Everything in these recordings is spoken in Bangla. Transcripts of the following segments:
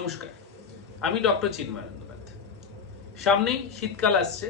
নমস্কার। আমি ডক্টর চিন্ময়ানন্দ সামনেই শীতকাল আসছে।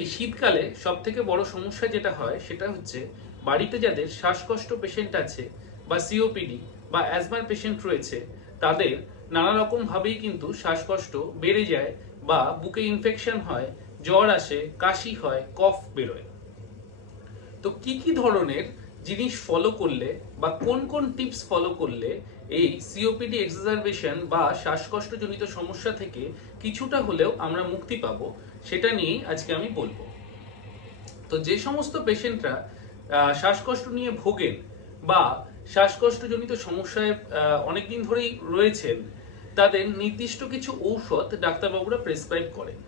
এই শীতকালে সব থেকে বড় সমস্যা যেটা হয়, সেটা হচ্ছে বাড়িতে যাদের শ্বাসকষ্ট পেশেন্ট আছে বা সিওপিডি বা অ্যাজমার পেশেন্ট রয়েছে, তাদের নানা রকম ভাবেই কিন্তু শ্বাসকষ্ট বেড়ে যায় বা বুকে ইনফেকশন হয়, জ্বর আসে, কাশি হয়, কফ বেরোয়। তো কি কি ধরনের জিনিস ফলো করলে বা কোন কোন টিপস ফলো করলে এই সিওপিডি এক্সাজারবেশন বা শ্বাসকষ্টজনিত সমস্যা থেকে কিছুটা হলেও আমরা মুক্তি পাবো, সেটা নিয়েই আজকে আমি বলব। তো যে সমস্ত পেশেন্টরা শ্বাসকষ্ট নিয়ে ভোগেন বা শ্বাসকষ্টজনিত সমস্যায় অনেকদিন ধরেই রয়েছেন, তাদের নির্দিষ্ট কিছু ঔষধ ডাক্তারবাবুরা প্রেসক্রাইব করেন।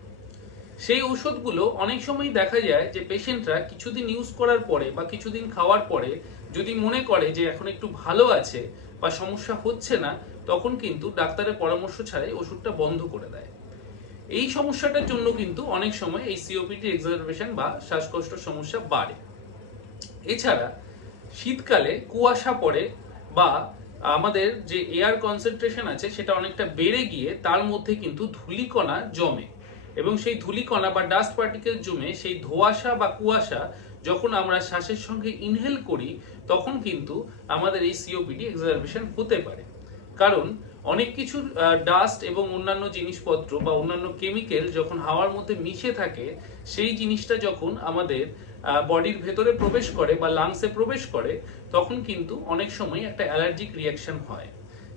সেই ঔষধগুলো অনেক সময় দেখা যায় যে পেশেন্টরা কিছুদিন ইউজ করার পরে বা কিছুদিন খাওয়ার পরে যদি মনে করে যে এখন একটু ভালো আছে বা সমস্যা হচ্ছে না, তখন কিন্তু ডাক্তারের পরামর্শ ছাড়াই ওষুধটা বন্ধ করে দেয়। এই সমস্যাটার জন্য কিন্তু অনেক সময় এই সিওপিডি এক্সারভেশন বা শ্বাসকষ্ট সমস্যা বাড়ে। এছাড়া শীতকালে কুয়াশা পড়ে বা আমাদের যে এয়ার কনসেন্ট্রেশন আছে সেটা অনেকটা বেড়ে গিয়ে তার মধ্যে কিন্তু ধূলিকণা জমে এবং সেই ধূলিকণা বা ডাস্ট পার্টিকেল জমে সেই ধোঁয়াশা বা কুয়াশা যখন আমরা শ্বাসের সঙ্গে ইনহেল করি তখন কিন্তু আমাদের এই সিওপিডি এক্সারভেশন হতে পারে। কারণ অনেক কিছু ডাস্ট এবং অন্যান্য জিনিসপত্র বা অন্যান্য কেমিক্যাল যখন হাওয়ার মধ্যে মিশে থাকে, সেই জিনিসটা যখন আমাদের বডির ভেতরে প্রবেশ করে বা লাংসে প্রবেশ করে, তখন কিন্তু অনেক সময় একটা অ্যালার্জিক রিয়াকশন হয়।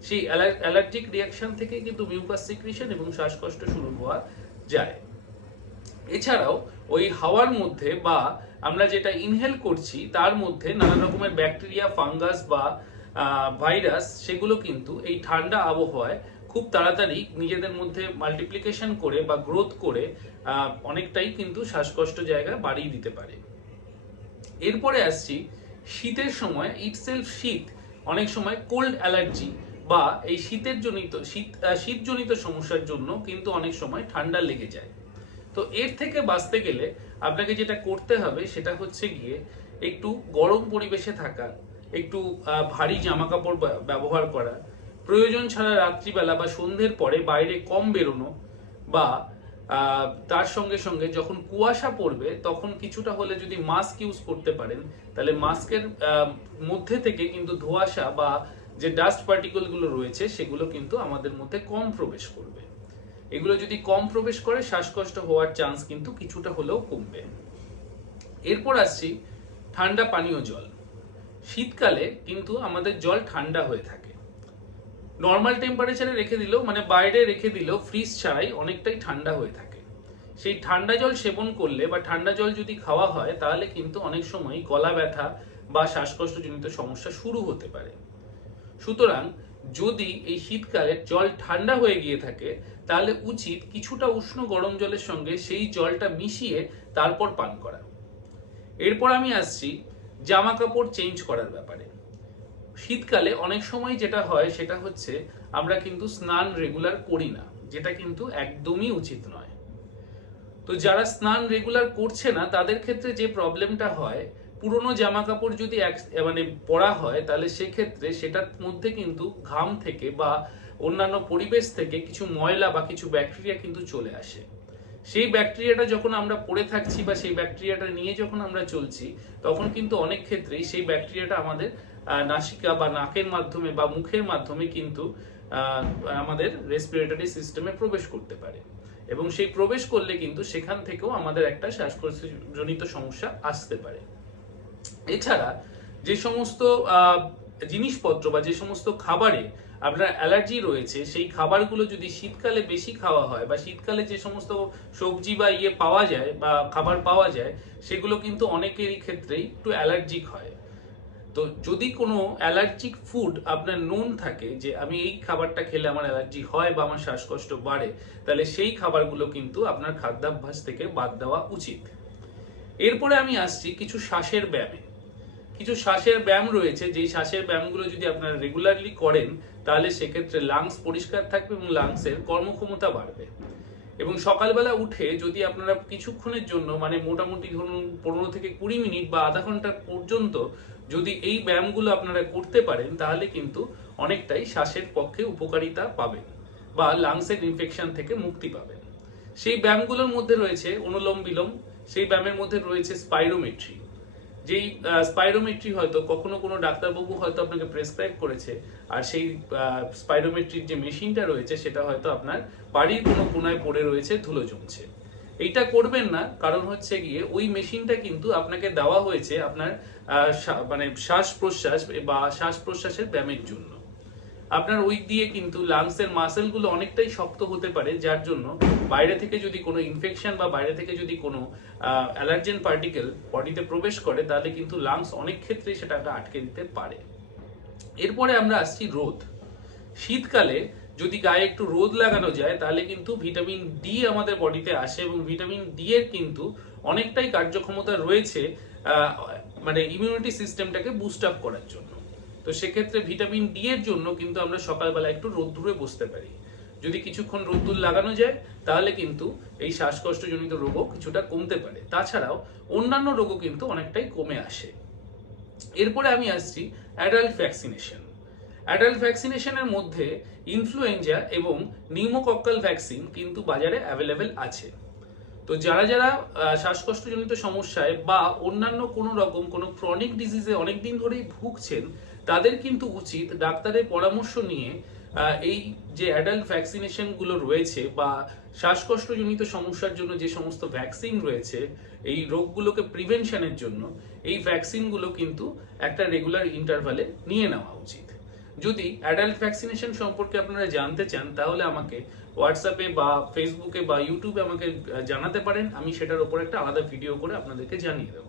সেই অ্যালার্জিক রিয়াকশন থেকে কিন্তু মিউকাস সিক্রিশন এবং শ্বাসকষ্ট শুরু হওয়া যায়। এছাড়াও ওই হাওয়ার মধ্যে বা আমরা যেটা ইনহেল করছি, তার মধ্যে নানা রকমের ব্যাকটেরিয়া ফাঙ্গাস বা ভাইরাস সেগুলো কিন্তু এই ঠান্ডা আবহাওয়ায় খুব তাড়াতাড়ি নিজেদের মধ্যে মাল্টিপ্লিকেশন করে বা গ্রোথ করে অনেকটাই কিন্তু শ্বাসকষ্ট জায়গা বাড়িয়ে দিতে পারে। এরপরে আসছি শীতের সময় ইটসেলফ শীত, অনেক সময় কোল্ড অ্যালার্জি বা এই শীতের জনিত, শীত শীতজনিত সমস্যার জন্য কিন্তু অনেক সময় ঠান্ডা লেগে যায়। তো এর থেকে বাঁচতে গেলে আপনাকে যেটা করতে হবে সেটা হচ্ছে গিয়ে একটু গরম পরিবেশে থাকা, একটু ভারী জামা কাপড় ব্যবহার করা। প্রয়োজন ছাড়া রাত্রিবেলা বা সন্ধ্যের পরে বাইরে কম বেরোনো বা তার সঙ্গে সঙ্গে যখন কুয়াশা পড়বে তখন কিছুটা হলে যদি মাস্ক ইউজ করতে পারেন, তাহলে মাস্কের মধ্যে থেকে কিন্তু ধোঁয়াশা বা যে ডাস্ট পার্টিকেলগুলো রয়েছে সেগুলো কিন্তু আমাদের মধ্যে কম প্রবেশ করবে। এগুলো যদি কম প্রবেশ করে, শ্বাসকষ্ট হওয়ার চান্স কিন্তু কিছুটা হলেও কমবে। এরপর আসছি ঠান্ডা পানীয় জল। শীতকালে কিন্তু আমাদের জল ঠান্ডা হয়ে থাকে। নর্মাল টেম্পারেচারে রেখে দিলেও মানে বাইরে রেখে দিলেও ফ্রিজ ছাড়াই অনেকটাই ঠান্ডা হয়ে থাকে। সেই ঠান্ডা জল সেবন করলে বা ঠান্ডা জল যদি খাওয়া হয়, তাহলে কিন্তু অনেক সময় গলা ব্যথা বা শ্বাসকষ্টজনিত সমস্যা শুরু হতে পারে। সুতরাং যদি এই শীতকালে জল ঠান্ডা হয়ে গিয়ে থাকে তাহলে উচিত কিছুটা উষ্ণ গরম জলের সঙ্গে সেই জলটা মিশিয়ে তারপর পান করা। এরপর আমি আসছি জামা কাপড় চেঞ্জ করার ব্যাপারে। শীতকালে অনেক সময় যেটা হয়, সেটা হচ্ছে আমরা কিন্তু স্নান রেগুলার করি না, যেটা কিন্তু একদমই উচিত নয়। তো যারা স্নান রেগুলার করছে না, তাদের ক্ষেত্রে যে প্রবলেমটা হয়, পুরনো জামা কাপড় যদি মানে পরা হয়, তাহলে সেক্ষেত্রে সেটার মধ্যে কিন্তু ঘাম থেকে বা অন্যান্য পরিবেশ থেকে কিছু ময়লা বা কিছু ব্যাকটেরিয়া কিন্তু চলে আসে। সেই ব্যাকটেরিয়াটা যখন আমরা পড়ে থাকছি বা সেই ব্যাকটেরিয়াটা নিয়ে যখন আমরা চলছি, তখন কিন্তু অনেক ক্ষেত্রেই সেই ব্যাকটেরিয়াটা আমাদের নাসিকা বা নাকের মাধ্যমে বা মুখের মাধ্যমে কিন্তু আমাদের রেসপিরেটরি সিস্টেমে প্রবেশ করতে পারে। এবং সেই প্রবেশ করলে কিন্তু সেখান থেকেও আমাদের একটা শ্বাসকষ্টজনিত সমস্যা আসতে পারে। এছাড়া যে সমস্ত জিনিসপত্র বা যে সমস্ত খাবারে আপনার অ্যালার্জি রয়েছে, সেই খাবারগুলো যদি শীতকালে বেশি খাওয়া হয় বা শীতকালে যে সমস্ত সবজি বা ইয়ে পাওয়া যায় বা খাবার পাওয়া যায়, সেগুলো কিন্তু অনেকেরই ক্ষেত্রেই একটু অ্যালার্জিক হয়। তো যদি কোনো অ্যালার্জিক ফুড আপনার নোন থাকে যে আমি এই খাবারটা খেলে আমার অ্যালার্জি হয় বা আমার শ্বাসকষ্ট বাড়ে, তাহলে সেই খাবারগুলো কিন্তু আপনার খাদ্যাভ্যাস থেকে বাদ দেওয়া উচিত। এরপরে আমি আসছি কিছু শ্বাসের ব্যায়ামে। কিছু শ্বাসের ব্যায়াম রয়েছে, যেই শ্বাসের ব্যায়ামগুলো যদি আপনারা রেগুলারলি করেন, তাহলে সেক্ষেত্রে লাংস পরিষ্কার থাকবে এবং লাংসের কর্মক্ষমতা বাড়বে। এবং সকালবেলা উঠে যদি আপনারা কিছুক্ষণের জন্য মানে মোটামুটি ধরুন পনেরো থেকে কুড়ি মিনিট বা আধা ঘণ্টা পর্যন্ত যদি এই ব্যায়ামগুলো আপনারা করতে পারেন, তাহলে কিন্তু অনেকটাই শ্বাসের পক্ষে উপকারিতা পাবেন বা লাংসের ইনফেকশন থেকে মুক্তি পাবেন। সেই ব্যায়ামগুলোর মধ্যে রয়েছে অনুলোম বিলোম, সেই ব্যায়ামের মধ্যে রয়েছে স্পাইরোমেট্রি যেই স্পাইরোমেট্রি হয়তো, কখনো কোনো ডাক্তারবাবু হয়তো আপনাকে প্রেসক্রাইব করেছে, আর সেই স্পাইরোমেট্রির যে মেশিনটা রয়েছে, সেটা হয়তো আপনার বাড়ির কোনো কোনায় পড়ে রয়েছে, ধুলো জমছে। এইটা করবেন না, কারণ হচ্ছে গিয়ে, ওই মেশিনটা কিন্তু আপনাকে দেওয়া হয়েছে আপনার মানে শ্বাস প্রশ্বাস বা শ্বাস প্রশ্বাসের ব্যায়ামের জন্য। আপনার ওই দিয়ে কিন্তু লাংসের মাসেলগুলো অনেকটাই শক্ত হতে পারে, যার জন্য বাইরে থেকে যদি কোনো ইনফেকশন বা বাইরে থেকে যদি কোনো অ্যালার্জেন পার্টিকেল বডিতে প্রবেশ করে, তাহলে কিন্তু লাংস অনেক ক্ষেত্রে সেটাকে আটকে দিতে পারে। এরপরে আমরা আসছি রোদ। শীতকালে যদি গায়ে একটু রোদ লাগানো যায়, তাহলে কিন্তু ভিটামিন ডি আমাদের বডিতে আসে এবং ভিটামিন ডি এর কিন্তু অনেকটাই কার্যক্ষমতা রয়েছে মানে ইমিউনিটি সিস্টেমটাকে বুস্ট আপ করার জন্য। তো সেক্ষেত্রে ভিটামিন ডি এর জন্য কিন্তু আমরা সকালবেলা একটু রোদ্দুরে বসতে পারি। যদি কিছুক্ষণ রোদ্দুর লাগানো যায়, তাহলে কিন্তু এই শ্বাসকষ্টজনিত রোগও কিছুটা কমতে পারে। তাছাড়াও অন্যান্য রোগও কিন্তু অনেকটাই কমে আসে। এরপরে আমি আসছি অ্যাডাল্ট ভ্যাকসিনেশন অ্যাডাল্ট ভ্যাকসিনেশনের মধ্যে ইনফ্লুয়েঞ্জা এবং নিউমোকক্কাল ভ্যাকসিন কিন্তু বাজারে অ্যাভেলেবেল আছে। তো যারা যারা শ্বাসকষ্টজনিত সমস্যায় বা অন্যান্য কোনো রকম কোনো ক্রনিক ডিজিজে অনেক দিন ধরেই ভুগছেন তাদের কিন্তু উচিত ডাক্তারের পরামর্শ নিয়ে এই যে অ্যাডাল্ট ভ্যাকসিনেশনগুলো রয়েছে বা শ্বাসকষ্টজনিত সমস্যার জন্য যে সমস্ত ভ্যাকসিন রয়েছে, এই রোগগুলোকে প্রিভেনশনের জন্য এই ভ্যাকসিনগুলো কিন্তু একটা রেগুলার ইন্টারভালে নিয়ে নেওয়া উচিত। যদি অ্যাডাল্ট ভ্যাকসিনেশন সম্পর্কে আপনারা জানতে চান, তাহলে আমাকে হোয়াটসঅ্যাপে বা ফেসবুকে বা ইউটিউবে আমাকে জানাতে পারেন। আমি সেটার উপর একটা আলাদা ভিডিও করে আপনাদেরকে জানিয়ে দেবো।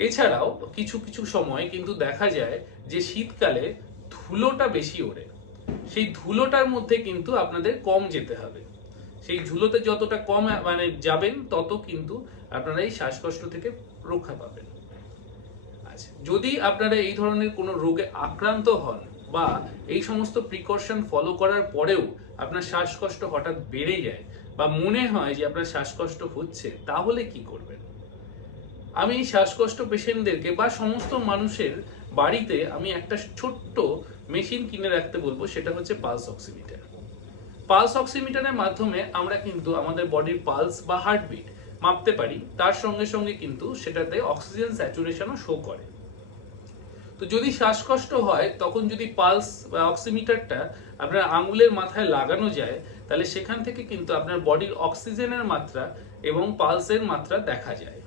এছাড়াও কিছু কিছু সময় কিন্তু দেখা যায় যে শীতকালে ধুলোটা বেশি ওড়ে। সেই ধুলোটার মধ্যে কিন্তু আপনাদের কম যেতে হবে। সেই ধুলোতে যতটা কম মানে যাবেন, তত কিন্তু আপনারা এই শ্বাসকষ্ট থেকে রক্ষা পাবেন। আচ্ছা যদি আপনারা এই ধরনের কোনো রোগে আক্রান্ত হন বা এই সমস্ত প্রিকশন ফলো করার পরেও আপনার শ্বাসকষ্ট হঠাৎ বেড়ে যায় বা মনে হয় যে আপনার শ্বাসকষ্ট হচ্ছে, তাহলে কি করবেন? আমি শ্বাসকষ্ট পেশেন্টদেরকে বা সমস্ত মানুষের বাড়িতে আমি একটা ছোট্ট মেশিন কিনে রাখতে বলব, সেটা হচ্ছে পালস অক্সিমিটার। পালস অক্সিমিটারের মাধ্যমে আমরা কিন্তু আমাদের বডির পালস বা হার্টবিট মাপতে পারি। তার সঙ্গে সঙ্গে কিন্তু সেটাতে অক্সিজেন স্যাচুরেশনও শো করে। তো যদি শ্বাসকষ্ট হয়, তখন যদি পালস বা অক্সিমিটারটা আপনার আঙুলের মাথায় লাগানো যায়, তাহলে সেখান থেকে কিন্তু আপনার বডির অক্সিজেনের মাত্রা এবং পালসের মাত্রা দেখা যায়।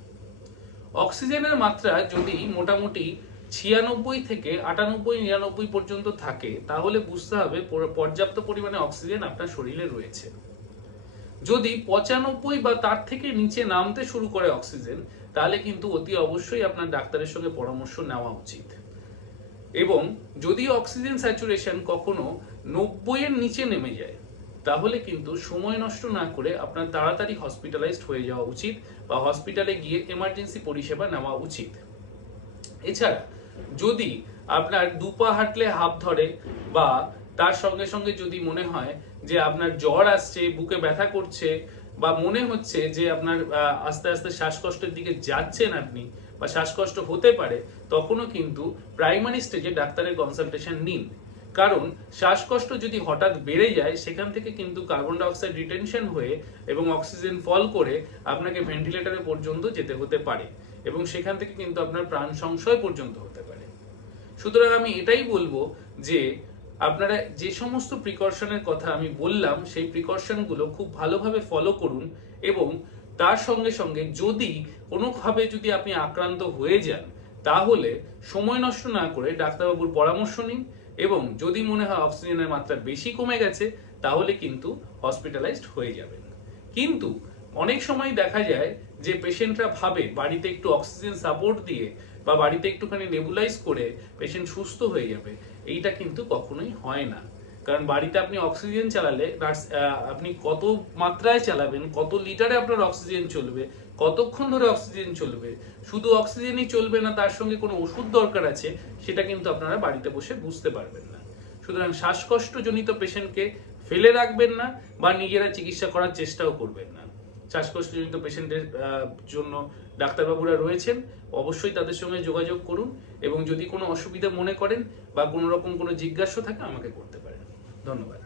অক্সিজেনের মাত্রা যদি মোটামুটি ছিয়ানব্বই থেকে আটানব্বই, নিরানব্বই পর্যন্ত থাকে, তাহলে বুঝতে হবে পর্যাপ্ত পরিমাণে অক্সিজেন আপনার শরীরে রয়েছে। যদি পঁচানব্বই বা তার থেকে নিচে নামতে শুরু করে অক্সিজেন, তাহলে কিন্তু অতি অবশ্যই আপনার ডাক্তারের সঙ্গে পরামর্শ নেওয়া উচিত। এবং যদি অক্সিজেন স্যাচুরেশন কখনো নব্বইয়ের নিচে নেমে যায় তাহলে কিন্তু সময় নষ্ট না করে আপনার তাড়াতাড়ি হসপিটালাইজড হয়ে যাওয়া উচিত বা হসপিটালে গিয়ে এমার্জেন্সি পরিষেবা নেওয়া উচিত। এছাড়া যদি আপনার দুপা হাঁটলে হাফ ধরে বা তার সঙ্গে সঙ্গে যদি মনে হয় যে আপনার জ্বর আসছে, বুকে ব্যথা করছে বা মনে হচ্ছে যে আপনার আস্তে আস্তে শ্বাসকষ্টের দিকে যাচ্ছেন আপনি বা শ্বাসকষ্ট হতে পারে, তখনও কিন্তু প্রাইমারি স্টেজে ডাক্তারের কনসালটেশন নিন। কারণ শ্বাসকষ্ট যদি হঠাৎ বেড়ে যায়, সেখান থেকে কিন্তু কার্বন ডাইঅক্সাইড রিটেনশন হয়ে এবং অক্সিজেন ফল করে আপনাকে ভেন্টিলেটরে পর্যন্ত যেতে হতে পারে এবং সেখান থেকে কিন্তু আপনার প্রাণ সংশয় পর্যন্ত হতে পারে। সুতরাং আমি এটাই বলব যে আপনারা যে সমস্ত প্রিকশনের কথা আমি বললাম, সেই প্রিকশনগুলো খুব ভালোভাবে ফলো করুন এবং তার সঙ্গে সঙ্গে যদি কোনোভাবে যদি আপনি আক্রান্ত হয়ে যান, তাহলে সময় নষ্ট না করে ডাক্তারবাবুর পরামর্শ নিন এবং যদি মনে হয় অক্সিজেনের মাত্রা বেশি কমে গেছে, তাহলে কিন্তু হসপিটালাইজড হয়ে যাবেন। কিন্তু অনেক সময় দেখা যায় যে পেশেন্টরা ভাবে বাড়িতে একটু অক্সিজেন সাপোর্ট দিয়ে বা বাড়িতে একটুখানি নেবুলাইজ করে পেশেন্ট সুস্থ হয়ে যাবে, এইটা কিন্তু কখনোই হয় না। কারণ বাড়িতে আপনি অক্সিজেন চালালে আপনি কত মাত্রায় চালাবেন, কত লিটারে আপনার অক্সিজেন চলবে, কতক্ষণ ধরে অক্সিজেন চলবে, শুধু অক্সিজেনই চলবে না, তার সঙ্গে কোনো ওষুধ দরকার আছে, সেটা কিন্তু আপনারা বাড়িতে বসে বুঝতে পারবেন না। সুতরাং শ্বাসকষ্টজনিত পেশেন্টকে ফেলে রাখবেন না বা নিজেরা চিকিৎসা করার চেষ্টাও করবেন না। শ্বাসকষ্টজনিত পেশেন্টের জন্য ডাক্তারবাবুরা রয়েছেন, অবশ্যই তাদের সঙ্গে যোগাযোগ করুন এবং যদি কোনো অসুবিধা মনে করেন বা কোনো রকম কোনো জিজ্ঞাসা থাকে, আমাকে করতে পারেন। ধন্যবাদ